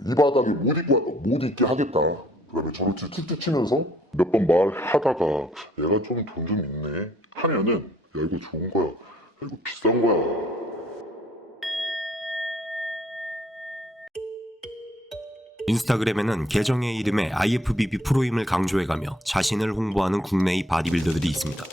이 바닥에 못 있게 하겠다. 그다음에 저를 툭툭 치면서 몇 번 말하다가 얘가 좀 돈 좀 있네 하면은 야 이거 좋은 거야. 야, 이거 비싼 거야. 인스타그램에는 계정의 이름에 IFBB 프로임을 강조해가며 자신을 홍보하는 국내의 바디빌더들이 있습니다.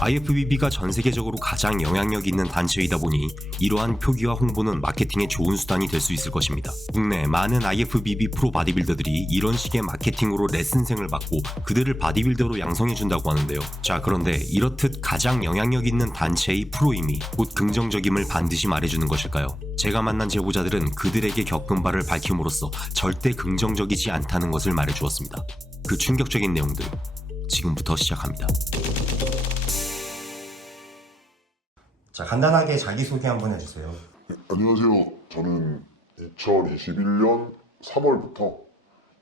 IFBB가 전 세계적으로 가장 영향력 있는 단체이다 보니 이러한 표기와 홍보는 마케팅의 좋은 수단이 될 수 있을 것입니다. 국내 많은 IFBB 프로 바디빌더들이 이런 식의 마케팅으로 레슨생을 받고 그들을 바디빌더로 양성해준다고 하는데요. 자, 그런데 이렇듯 가장 영향력 있는 단체의 프로임이 곧 긍정적임을 반드시 말해주는 것일까요? 제가 만난 제보자들은 그들에게 겪은 바를 밝힘으로써 절대 긍정적이지 않다는 것을 말해주었습니다. 그 충격적인 내용들 지금부터 시작합니다. 자, 간단하게 자기소개 한번 해주세요. 네, 안녕하세요. 저는 2021년 3월부터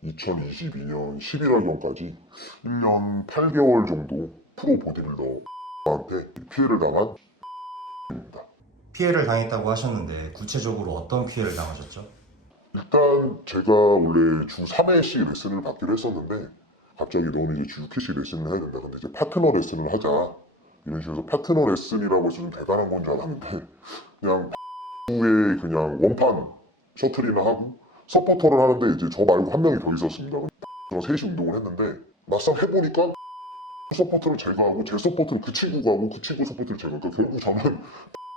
2022년 11월경까지 1년 8개월 정도 프로 보디빌더한테 피해를 당한 입니다. 피해를 당했다고 하셨는데 구체적으로 어떤 피해를 당하셨죠? 일단 제가 원래 주 3회씩 레슨을 받기로 했었는데 갑자기 너는 이제 주 6회씩 레슨을 해야 된다. 근데 이제 파트너 레슨을 하자. 이런 식으로 파트너 레슨이라고 해서 좀 대단한 건 줄 알았는데 그냥 후에 그냥 원판 셔틀이나 하고 서포터를 하는데 이제 저 말고 한 명이 더 있었습니다. 저랑 셋이 운동을 했는데 막상 해보니까 서포터를 제가 하고 제 서포터를 그 친구가 하고 그 친구 서포터를 제가 하고 결국 저는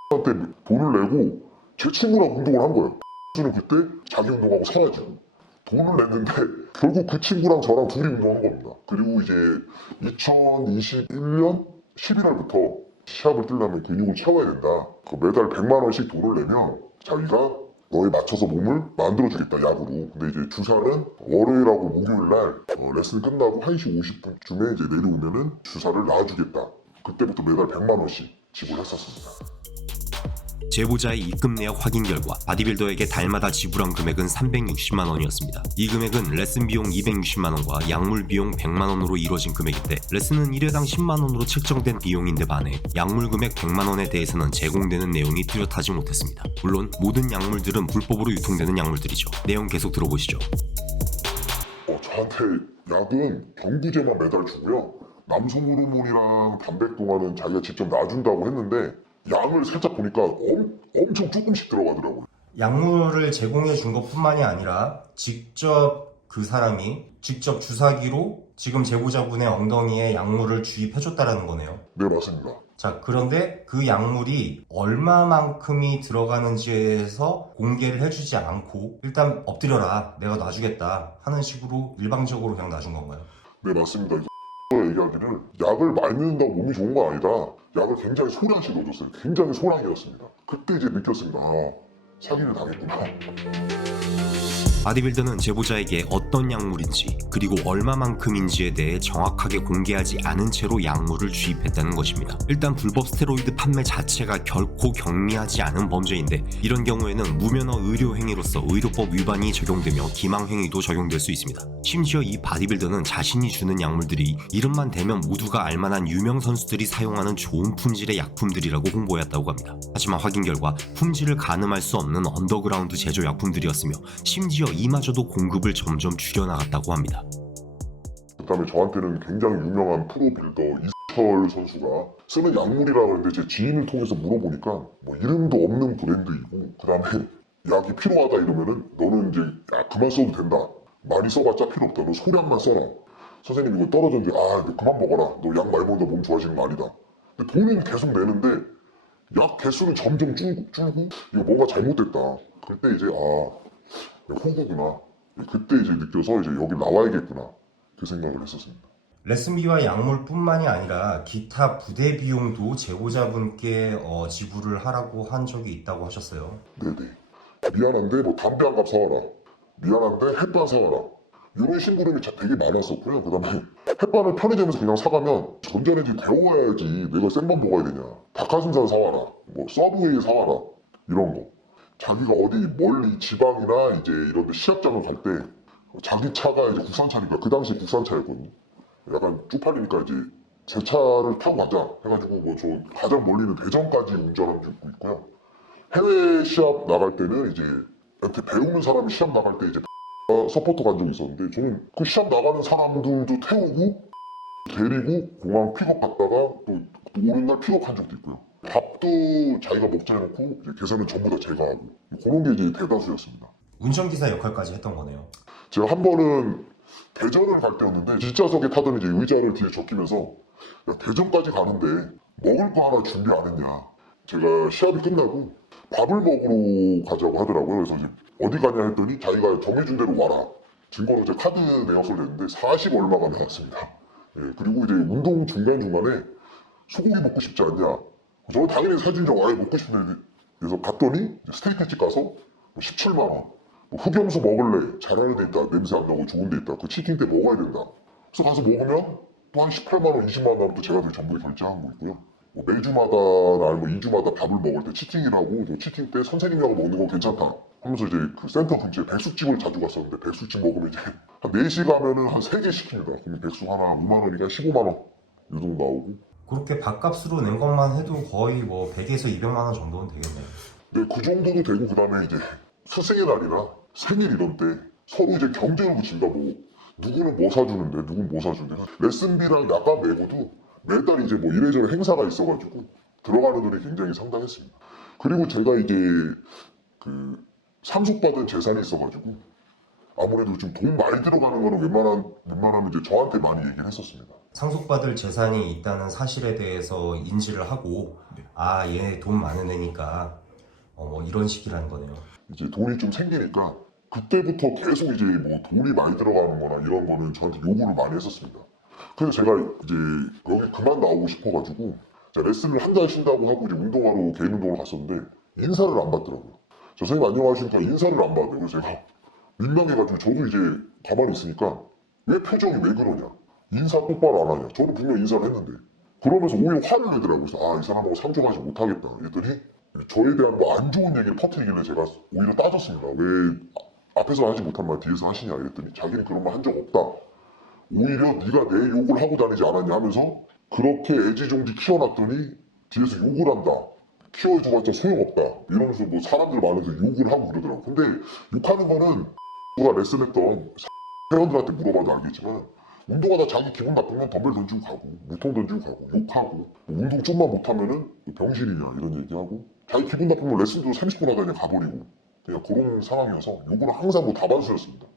한테 돈을 내고 제 친구랑 운동을 한 거예요. 는 그때 자기 운동하고 사라지고 돈을 냈는데 결국 그 친구랑 저랑 둘이 운동한 겁니다. 그리고 이제 2021년 11월부터 시합을 뛰려면 근육을 채워야 된다. 그 매달 100만 원씩 돈을 내면 자기가 너에 맞춰서 몸을 만들어주겠다, 약으로. 근데 이제 주사는 월요일하고 목요일날 레슨 끝나고 1시 50분쯤에 이제 내려오면은 주사를 놔주겠다. 그때부터 매달 100만 원씩 지불했었습니다. 제보자의 입금 내역 확인 결과 바디빌더에게 달마다 지불한 금액은 360만 원이었습니다. 이 금액은 레슨 비용 260만 원과 약물 비용 100만 원으로 이루어진 금액인데 레슨은 1회당 10만 원으로 책정된 비용인데 반해 약물 금액 100만 원에 대해서는 제공되는 내용이 뚜렷하지 못했습니다. 물론 모든 약물들은 불법으로 유통되는 약물들이죠. 내용 계속 들어보시죠. 저한테 약은 경구제만 매달 주고요. 남성 호르몬이랑 단백동화는 자기가 직접 놔준다고 했는데 양을 살짝 보니까 엄청 조금씩 들어가더라고요. 약물을 제공해 준 것뿐만이 아니라 직접 그 사람이 직접 주사기로 지금 제보자분의 엉덩이에 약물을 주입해줬다라는 거네요. 네, 맞습니다. 자, 그런데 그 약물이 얼마만큼이 들어가는지에 대해서 공개를 해주지 않고 일단 엎드려라, 내가 놔주겠다 하는 식으로 일방적으로 그냥 놔준 건가요? 네, 맞습니다. 얘기하기를 약을 많이 넣는다고 몸이 좋은 건 아니다. 약을 굉장히 소량씩 넣어줬어요. 굉장히 소량이었습니다. 그때 이제 느꼈습니다. 아, 사기를 당했구나. 바디빌더는 제보자에게 어떤 약물인지 그리고 얼마만큼인지에 대해 정확하게 공개하지 않은 채로 약물을 주입했다는 것입니다. 일단 불법 스테로이드 판매 자체가 결코 경미하지 않은 범죄인데 이런 경우에는 무면허 의료행위로서 의료법 위반이 적용되며 기망행위도 적용될 수 있습니다. 심지어 이 바디빌더는 자신이 주는 약물들이 이름만 대면 모두가 알만한 유명 선수들이 사용하는 좋은 품질의 약품들이라고 홍보했다고 합니다. 하지만 확인 결과 품질을 가늠할 수 없는 언더그라운드 제조 약품들이었으며 심지어 이마저도 공급을 점점 줄여나갔다고 합니다. 그 다음에 저한테는 굉장히 유명한 프로빌더 이철 선수가 쓰는 약물이라고 하는데 제 지인을 통해서 물어보니까 뭐 이름도 없는 브랜드이고 그 다음에 약이 필요하다 이러면은 너는 이제 약 그만 써도 된다. 많이 써봤자 필요 없다. 너 소량만 써라. 선생님 이거 떨어졌는데 너 그만 먹어라. 너 약 많이 먹는다 몸 좋아지는 거 아니다. 근데 돈은 계속 내는데 약 개수는 점점 줄고 이거 뭔가 잘못됐다. 그때 이제 호구구나. 그때 이제 느껴서 이제 여기 나와야겠구나. 그 생각을 했었습니다. 레슨비와 약물뿐만이 아니라 기타 부대 비용도 제보자분께 지불을 하라고 한 적이 있다고 하셨어요. 네네. 미안한데 뭐 담배 한 갑 사와라. 미안한데 햇반 사와라. 이런 심부름이 되게 많았었고요. 그 다음에 햇반을 편의점에서 그냥 사가면 전자레인지 데워야지 내가 생밥 먹어야 되냐. 닭가슴살 사와라. 뭐 서브웨이 사와라. 이런 거. 자기가 어디 멀리 지방이나 이제 이런 데 시합장을 갈 때 자기 차가 이제 국산차니까 그 당시 국산차였거든요. 약간 쪽팔리니까 이제 제 차를 타고 가자 해가지고 뭐 저 가장 멀리는 대전까지 운전한 적도 있고요. 해외 시합 나갈 때는 이제 이렇게 배우는 사람이 시합 나갈 때 이제 서포터 간 적이 있었는데 저는 그 시합 나가는 사람들도 태우고 데리고 공항 픽업 갔다가 또 오는 날 픽업한 적도 있고요. 밥도 자기가 먹자 해놓고 이제 계산은 전부 다 제가 하고 그런 게 이제 대다수였습니다. 운전기사 역할까지 했던 거네요. 제가 한 번은 대전을 갈 때였는데 뒷좌석에 타던 이제 의자를 뒤에 적히면서 야, 대전까지 가는데 먹을 거 하나 준비 안 했냐. 제가 시합이 끝나고 밥을 먹으러 가자고 하더라고요. 그래서 이제 어디 가냐 했더니 자기가 정해준 대로 와라. 증거로 제 카드 내역을 냈는데 40 얼마가 나왔습니다. 예, 그리고 이제 운동 중간중간에 소고기 먹고 싶지 않냐. 저는 당연히 사주려고 아예 먹고 싶은데 그래서 갔더니 스테이크집 가서 17만 원. 흑염소 먹을래? 잘하는 데 있다. 냄새 안 나고 좋은 데 있다. 그 치팅 때 먹어야 된다. 그래서 가서 먹으면 또 한 18만 원, 20만 원 나면 또 제가 그 전부에 결제한 거 있고요. 매주마다 아니면 2주마다 밥을 먹을 때 치팅이라고 치팅 때 선생님하고 먹는 거 괜찮다 하면서 이제 그 센터 근처에 백숙집을 자주 갔었는데 백숙집 먹으면 이제 한 4시 가면은 한 3개 시킵니다. 그럼 백숙 하나 5만 원이니까 15만 원 이 정도 나오고. 그렇게 밥값으로 낸 것만 해도 거의 뭐 100에서 200만 원 정도는 되겠네요. 네, 그 정도도 되고 그다음에 이제 스승의 날이나 생일 이런 때 서로 이제 경쟁을 붙인다. 뭐 누구는 뭐 사주는데 누구는 뭐 사주는데 레슨비랑 야간 내고도 매달 이제 뭐 이래저래 행사가 있어가지고 들어가는 돈이 굉장히 상당했습니다. 그리고 제가 이제 그 상속받은 재산이 있어가지고 아무래도 좀 돈 많이 들어가는 거는 웬만하면 이제 저한테 많이 얘기를 했었습니다. 상속받을 재산이 있다는 사실에 대해서 인지를 하고 아, 얘 돈 많은 애니까 이런 식이라는 거네요. 이제 돈이 좀 생기니까 그때부터 계속 이제 뭐 돈이 많이 들어가는 거나 이런 거는 저한테 요구를 많이 했었습니다. 그래서 제가 이제 여기 그만 나오고 싶어가지고 레슨을 한 달 쉰다고 하고 이제 운동하러 개인 운동을 갔었는데 인사를 안 받더라고요. 저 선생님 안녕하십니까 인사를 안 받아요. 그래서 제가 민망해가지고 저도 이제 가만히 있으니까 왜 표정이 왜 그러냐. 인사 똑바로 안 하냐. 저는 분명 인사를 했는데 그러면서 오히려 화를 내더라고요. 그래서 이 사람하고 상종하지 못하겠다. 그랬더니 저에 대한 뭐 안 좋은 얘기를 퍼뜨리길래 제가 오히려 따졌습니다. 왜 앞에서 하지 못한 말 뒤에서 하시냐 이랬더니 자기는 그런 말 한 적 없다. 오히려 네가 내 욕을 하고 다니지 않았냐 하면서 그렇게 애지중지 키워놨더니 뒤에서 욕을 한다. 키워줘봤자 소용없다. 이러면서 뭐 사람들 많아서 욕을 하고 그러더라고. 근데 욕하는 거는 누가 레슨했던 회원들한테 물어봐도 알겠지만 운동하다 자기 기분 나쁘면 덤벨 던지고 가고 물통 던지고 가고 욕하고 운동 좀만 못하면은 병신이냐 이런 얘기하고 자기 기분 나쁘면 레슨도 30분 하다 그냥 가버리고 그냥 그런 상황이어서 욕을 항상 뭐 다반수였습니다.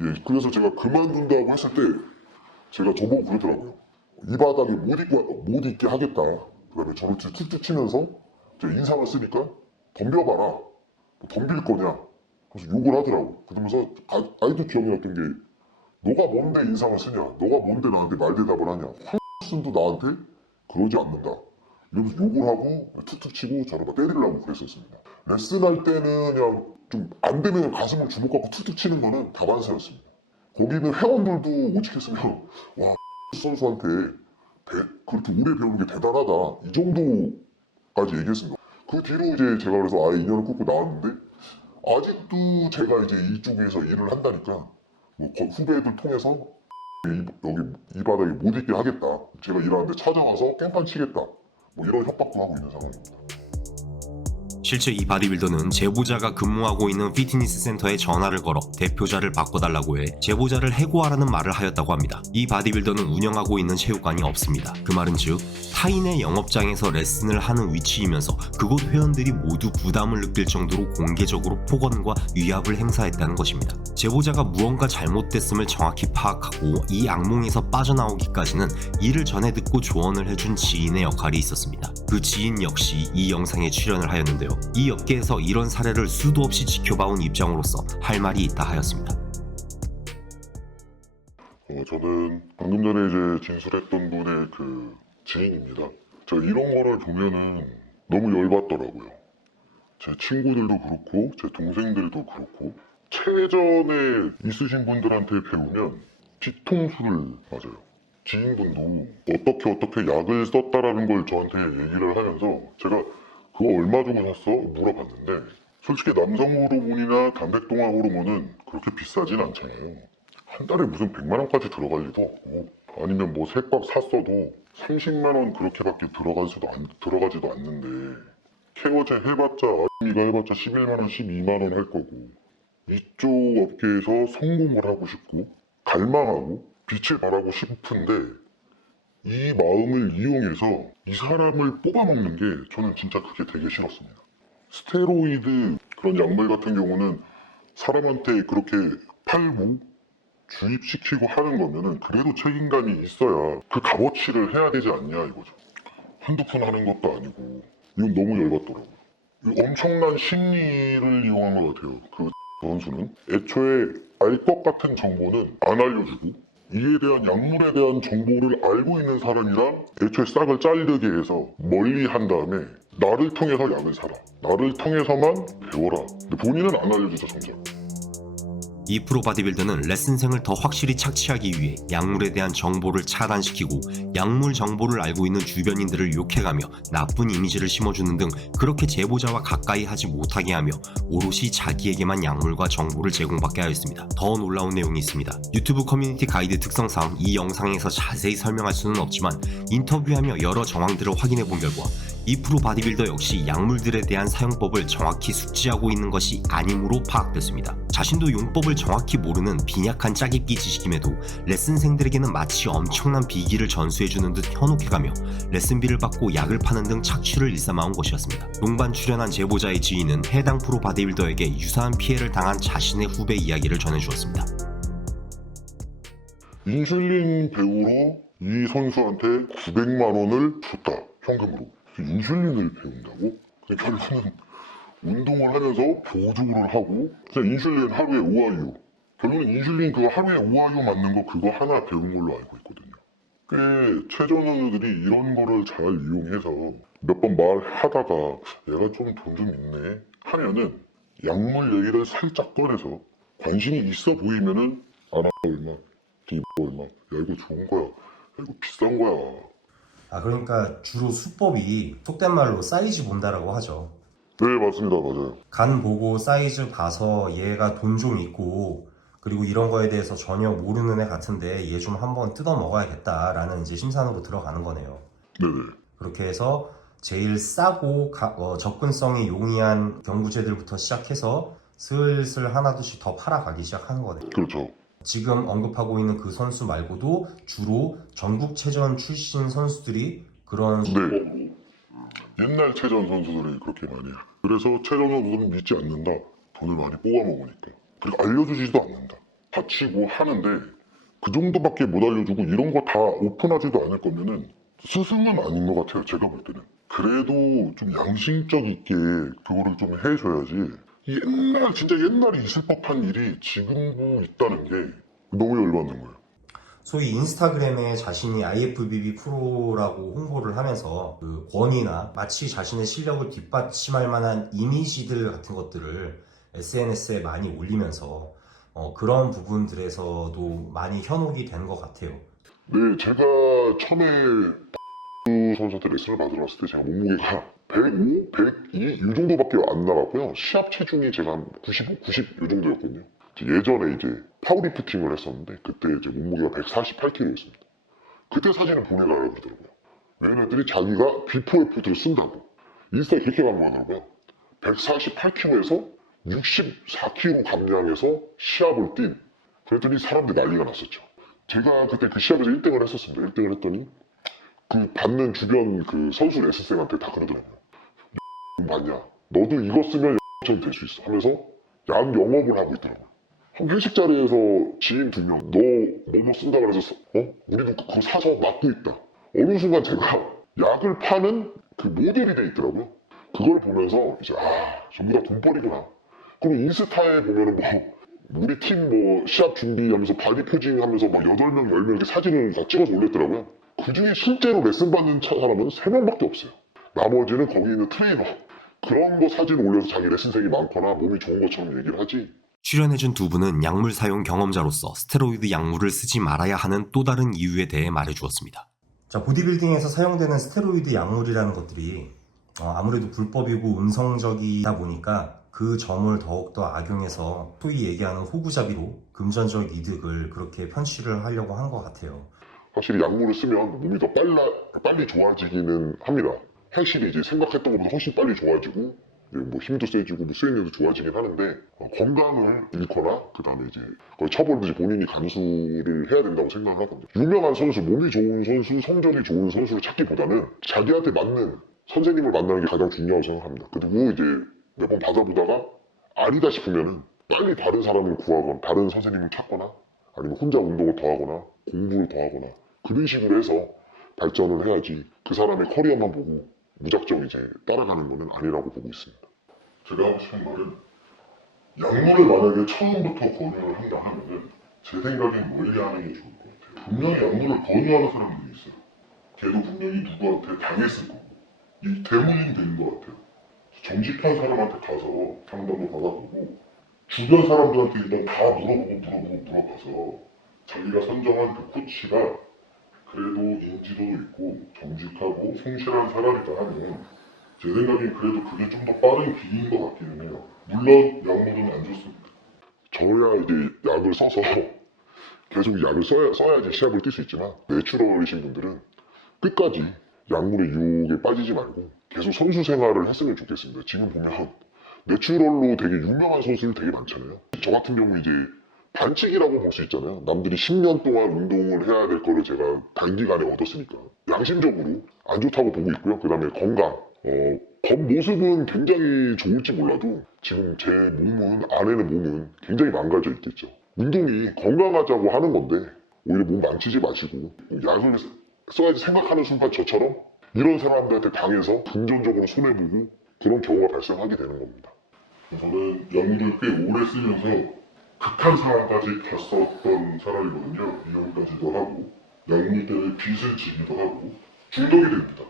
예, 그래서 제가 그만둔다고 했을 때 제가 저보고 그러더라고요. 이 바닥에 못 있게 하겠다. 그 다음에 저를 툭툭 치면서 제가 인상을 쓰니까 덤벼봐라. 뭐 덤빌 거냐. 그래서 욕을 하더라고. 그러면서 아이도 기억이 났던 게 너가 뭔데 인상을 쓰냐. 너가 뭔데 나한테 말대답을 하냐. 황순도 나한테 그러지 않는다. 이러면서 욕을 하고 툭툭 치고 저를 막 때리려고 그랬었습니다. 레슨할 때는 그냥 좀 안 되면 가슴을 주먹 갖고 툭툭 치는 거는 다반사였습니다. 거기는 회원들도 오직했으면 와 선수한테 그렇게 오래 배우는 게 대단하다 이 정도까지 얘기했습니다. 그 뒤로 이제 제가 그래서 아예 인연을 끊고 나왔는데 아직도 제가 이제 이쪽에서 일을 한다니까 뭐 후배들 통해서 여기 이 바닥에 못 있게 하겠다. 제가 일하는데 찾아와서 깽판 치겠다. 뭐 이런 협박도 하고 있는 상황입니다. 실제 이 바디빌더는 제보자가 근무하고 있는 피트니스 센터에 전화를 걸어 대표자를 바꿔달라고 해 제보자를 해고하라는 말을 하였다고 합니다. 이 바디빌더는 운영하고 있는 체육관이 없습니다. 그 말은 즉 타인의 영업장에서 레슨을 하는 위치이면서 그곳 회원들이 모두 부담을 느낄 정도로 공개적으로 폭언과 위압을 행사했다는 것입니다. 제보자가 무언가 잘못됐음을 정확히 파악하고 이 악몽에서 빠져나오기까지는 이를 전해 듣고 조언을 해준 지인의 역할이 있었습니다. 그 지인 역시 이 영상에 출연을 하였는데요. 이 업계에서 이런 사례를 수도 없이 지켜봐온 입장으로서 할 말이 있다 하였습니다. 저는 방금 전에 이제 진술했던 분의 그 지인입니다. 제가 이런 거를 보면은 너무 열받더라고요. 제 친구들도 그렇고 제 동생들도 그렇고 체전에 있으신 분들한테 배우면 뒤통수를 맞아요. 지인분도 어떻게 약을 썼다라는 걸 저한테 얘기를 하면서 제가 그거 얼마 주고 샀어? 물어봤는데 솔직히 남성 호르몬이나 단백동화 호르몬은 그렇게 비싸진 않잖아요. 한 달에 무슨 100만 원까지 들어갈 리도 없고 아니면 뭐 색밥 샀어도 30만 원 그렇게밖에 들어가지도 않는데 케어제 해봤자 이가 해봤자 11만원 12만원 할 거고 이쪽 업계에서 성공을 하고 싶고 갈망하고 빛을 발하고 싶은데 이 마음을 이용해서 이 사람을 뽑아먹는 게 저는 진짜 그게 되게 싫었습니다. 스테로이드 그런 약물 같은 경우는 사람한테 그렇게 팔고 주입시키고 하는 거면은 그래도 책임감이 있어야 그 값어치를 해야 되지 않냐 이거죠. 한두 푼 하는 것도 아니고 이건 너무 열받더라고요. 엄청난 심리를 이용한 것 같아요. 그 선수는 애초에 알 것 같은 정보는 안 알려주고 이에 대한 약물에 대한 정보를 알고 있는 사람이랑 애초에 싹을 자르게 해서 멀리 한 다음에 나를 통해서 약을 사라. 나를 통해서만 배워라. 근데 본인은 안 알려주죠 정작. 이 프로 바디빌더는 레슨생을 더 확실히 착취하기 위해 약물에 대한 정보를 차단시키고 약물 정보를 알고 있는 주변인들을 욕해가며 나쁜 이미지를 심어주는 등 그렇게 제보자와 가까이 하지 못하게 하며 오롯이 자기에게만 약물과 정보를 제공받게 하였습니다. 더 놀라운 내용이 있습니다. 유튜브 커뮤니티 가이드 특성상 이 영상에서 자세히 설명할 수는 없지만 인터뷰하며 여러 정황들을 확인해본 결과 이 프로 바디빌더 역시 약물들에 대한 사용법을 정확히 숙지하고 있는 것이 아니므로 파악됐습니다. 자신도 용법을 정확히 모르는 빈약한 짜깁기 지식임에도 레슨생들에게는 마치 엄청난 비기를 전수해주는 듯 현혹해가며 레슨비를 받고 약을 파는 등 착취를 일삼아온 것이었습니다. 동반 출연한 제보자의 지인은 해당 프로 바디빌더에게 유사한 피해를 당한 자신의 후배 이야기를 전해주었습니다. 인슐린 배우러 이 선수한테 900만 원을 줬다. 현금으로. 인슐린을 배운다고? 결국은 운동을 하면서 보조를 하고 그냥 인슐린 하루에 5IU 결국은 인슐린 그거 하루에 5IU 맞는 거 그거 하나 배운 걸로 알고 있거든요. 꽤 최전 선수들이 이런 거를 잘 이용해서 몇 번 말하다가 얘가 좀 돈 좀 있네 하면은 약물 얘기를 살짝 꺼내서 관심이 있어 보이면은 나 얼마 이거 얼마 야 이거 좋은 거야 야 이거 비싼 거야. 그러니까 주로 수법이 속된 말로 사이즈 본다라고 하죠. 네 맞습니다. 맞아요. 간 보고 사이즈 봐서 얘가 돈 좀 있고 그리고 이런 거에 대해서 전혀 모르는 애 같은데 얘 좀 한번 뜯어 먹어야겠다라는 이제 심산으로 들어가는 거네요. 네네. 그렇게 해서 제일 싸고 접근성이 용이한 경구제들부터 시작해서 슬슬 하나둘씩 더 팔아가기 시작하는 거네요. 그렇죠. 지금 언급하고 있는 그 선수 말고도 주로 전국체전 출신 선수들이 그런 네. 옛날 체전 선수들이 그렇게 많이 해요. 그래서 체전 선수들은 믿지 않는다. 돈을 많이 뽑아먹으니까. 그리고 알려주지도 않는다. 다치고 하는데 그 정도밖에 못 알려주고 이런 거 다 오픈하지도 않을 거면은 스승은 아닌 것 같아요. 제가 볼 때는. 그래도 좀 양심적 있게 그거를 좀 해줘야지. 옛날 진짜 옛날에 있을 법한 일이 지금도 있다는 게 너무 열받는 거예요. 소위 인스타그램에 자신이 IFBB 프로라고 홍보를 하면서 그 권위나 마치 자신의 실력을 뒷받침할 만한 이미지들 같은 것들을 SNS에 많이 올리면서 그런 부분들에서도 많이 현혹이 된 것 같아요. 네, 제가 처음에 선수한테 레슨을 받으러 왔을 때 제가 몸무게가 105, 102 이 정도밖에 안 나갔고요. 시합 체중이 제가 한 95, 90 이 정도였거든요. 예전에 이제 파워리프팅을 했었는데 그때 이제 몸무게가 148kg였습니다. 그때 사진을 보내달라고 그러더라고요. 왜냐면 애들이 자기가 비포 애프터를 쓴다고 인스타에 그렇게 광고하더라고요. 148kg에서 64kg 감량해서 시합을 뛴 그랬더니 사람들이 난리가 났었죠. 제가 그때 그 시합에서 1등을 했었습니다. 1등을 했더니 그 받는 주변 그 선수 레슨생한테 다 그러더라고요. 맞냐? 너도 이거 쓰면 전 될 수 있어 하면서 약 영업을 하고 있더라고요. 한 회식 자리에서 지인 2명 너 뭐뭐 쓴다 그래서 우리도 그거 사서 맞고 있다. 어느 순간 제가 약을 파는 그 모델이 돼 있더라고요. 그걸 보면서 이제 전부 다 돈벌이구나. 그리고 인스타에 보면은 우리 팀 시합 준비하면서 바디 포징 하면서 8명, 10명 이렇게 사진을 다 찍어서 올렸더라고요. 그 중에 실제로 레슨 받는 사람은 3명밖에 없어요. 나머지는 거기 있는 트레이너. 그런 거 사진 올려서 자기 레슨생이 많거나 몸이 좋은 것처럼 얘기를 하지. 출연해준 두 분은 약물 사용 경험자로서 스테로이드 약물을 쓰지 말아야 하는 또 다른 이유에 대해 말해주었습니다. 자, 보디빌딩에서 사용되는 스테로이드 약물이라는 것들이 아무래도 불법이고 음성적이다 보니까 그 점을 더욱더 악용해서 소위 얘기하는 호구잡이로 금전적 이득을 그렇게 편취를 하려고 한 것 같아요. 확실히 약물을 쓰면 몸이 더 빨리 좋아지기는 합니다. 확실히 이제 생각했던 것보다 훨씬 빨리 좋아지고 뭐 힘도 세지고 뭐 수행력도 좋아지긴 하는데 건강을 잃거나 그 다음에 이제 거의 처벌듯이 본인이 감수를 해야 된다고 생각을 하거든요. 유명한 선수, 몸이 좋은 선수, 성적이 좋은 선수를 찾기보다는 자기한테 맞는 선생님을 만나는 게 가장 중요하다고 생각합니다. 그리고 이제 몇 번 받아보다가 아니다 싶으면은 빨리 다른 사람을 구하거나 다른 선생님을 찾거나 아니면 혼자 운동을 더 하거나 공부를 더 하거나 그런 식으로 해서 발전을 해야지 그 사람의 커리어만 보고 무작정 이제 따라가는 거는 아니라고 보고 있습니다. 제가 하고 싶은 말은 약물을 만약에 처음부터 권유를 한다 하면은 제 생각엔 멀리하는 게 좋을 것 같아요. 분명히 약물을 권유하는 사람들이 있어요. 걔도 분명히 누구한테 당했을 거고 이 대문인 된 것 같아요. 정직한 사람한테 가서 상담도 받아보고 주변 사람들한테 일단 다 물어가서 자기가 선정한 그 코치가 그래도 인지도도 있고 정직하고 성실한 사람이다 하면 제 생각엔 그래도 그게 좀 더 빠른 길인 것 같기는 해요. 물론 약물은 안 좋습니다. 저야 이제 약을 써서 계속 약을 써야지 시합을 뛸 수 있지만 내추럴이신 분들은 끝까지 약물의 유혹에 빠지지 말고 계속 선수 생활을 했으면 좋겠습니다. 지금 보면 내추럴로 되게 유명한 선수들 되게 많잖아요. 저 같은 경우 이제 반칙이라고 볼 수 있잖아요. 남들이 10년 동안 운동을 해야 될 거를 제가 단기간에 얻었으니까 양심적으로 안 좋다고 보고 있고요. 그 다음에 건강 겉모습은 굉장히 좋을지 몰라도 지금 제 안에는 몸은 굉장히 망가져 있겠죠. 운동이 건강하자고 하는 건데 오히려 몸 망치지 마시고 약을 써야지 생각하는 순간 저처럼 이런 사람들한테 당해서 금전적으로 손해보고 그런 경우가 발생하게 되는 겁니다. 저는 약물을 꽤 오래 쓰면서 극한 상황까지 갔었던 사람이거든요. 이혼까지도 하고 약물 때문에 빚을 지기도 하고 중독이 됩니다.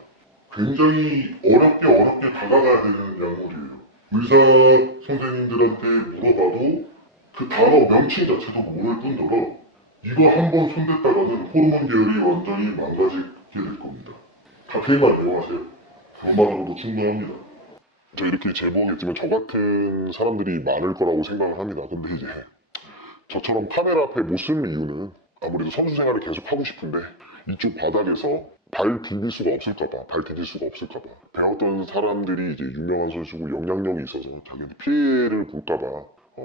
굉장히 어렵게 다가가야 되는 약물이에요. 의사 선생님들한테 물어봐도 그 단어 명칭 자체도 모를 뿐더러 이거 한번 손댔다가는 호르몬 계열이 완전히 망가지게 될 겁니다. 카페인만 이용하세요. 그것만으로도 충분합니다. 저 이렇게 제목했지만 저 같은 사람들이 많을 거라고 생각을 합니다. 근데 이제 저처럼 카메라 앞에 못 쓰는 이유는 아무래도 선수 생활을 계속 하고 싶은데 이쪽 바닥에서 발 디딜 수가 없을까봐 배웠던 사람들이 이제 유명한 선수고 영향력이 있어서 자기한테 피해를 볼까봐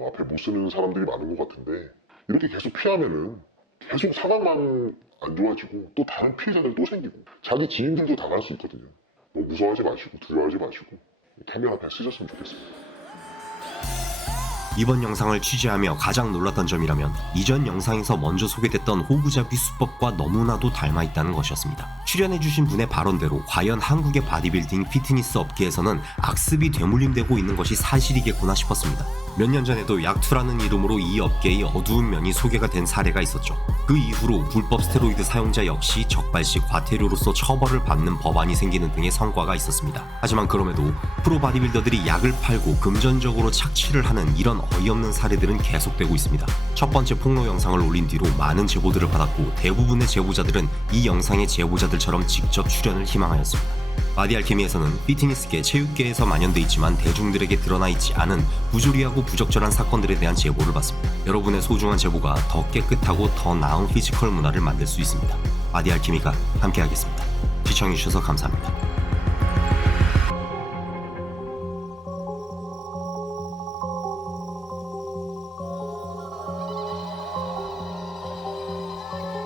앞에 못 쓰는 사람들이 많은 것 같은데 이렇게 계속 피하면은 계속 상황만 안 좋아지고 또 다른 피해자들 또 생기고 자기 지인들도 당할 수 있거든요. 뭐 무서워하지 마시고 두려워하지 마시고 카메라 앞에 쓰셨으면 좋겠습니다. 이번 영상을 취재하며 가장 놀랐던 점이라면 이전 영상에서 먼저 소개됐던 호구잡이 수법과 너무나도 닮아있다는 것이었습니다. 출연해주신 분의 발언대로 과연 한국의 바디빌딩 피트니스 업계에서는 악습이 되물림되고 있는 것이 사실이겠구나 싶었습니다. 몇 년 전에도 약투라는 이름으로 이 업계의 어두운 면이 소개가 된 사례가 있었죠. 그 이후로 불법 스테로이드 사용자 역시 적발시 과태료로서 처벌을 받는 법안이 생기는 등의 성과가 있었습니다. 하지만 그럼에도 프로 바디빌더들이 약을 팔고 금전적으로 착취를 하는 이런 어이없는 사례들은 계속되고 있습니다. 첫 번째 폭로 영상을 올린 뒤로 많은 제보들을 받았고 대부분의 제보자들은 이 영상의 제보자들처럼 직접 출연을 희망하였습니다. 바디알케미에서는 피트니스계, 체육계에서 만연돼 있지만 대중들에게 드러나 있지 않은 부조리하고 부적절한 사건들에 대한 제보를 받습니다. 여러분의 소중한 제보가 더 깨끗하고 더 나은 피지컬 문화를 만들 수 있습니다. 바디알케미가 함께하겠습니다. 시청해주셔서 감사합니다.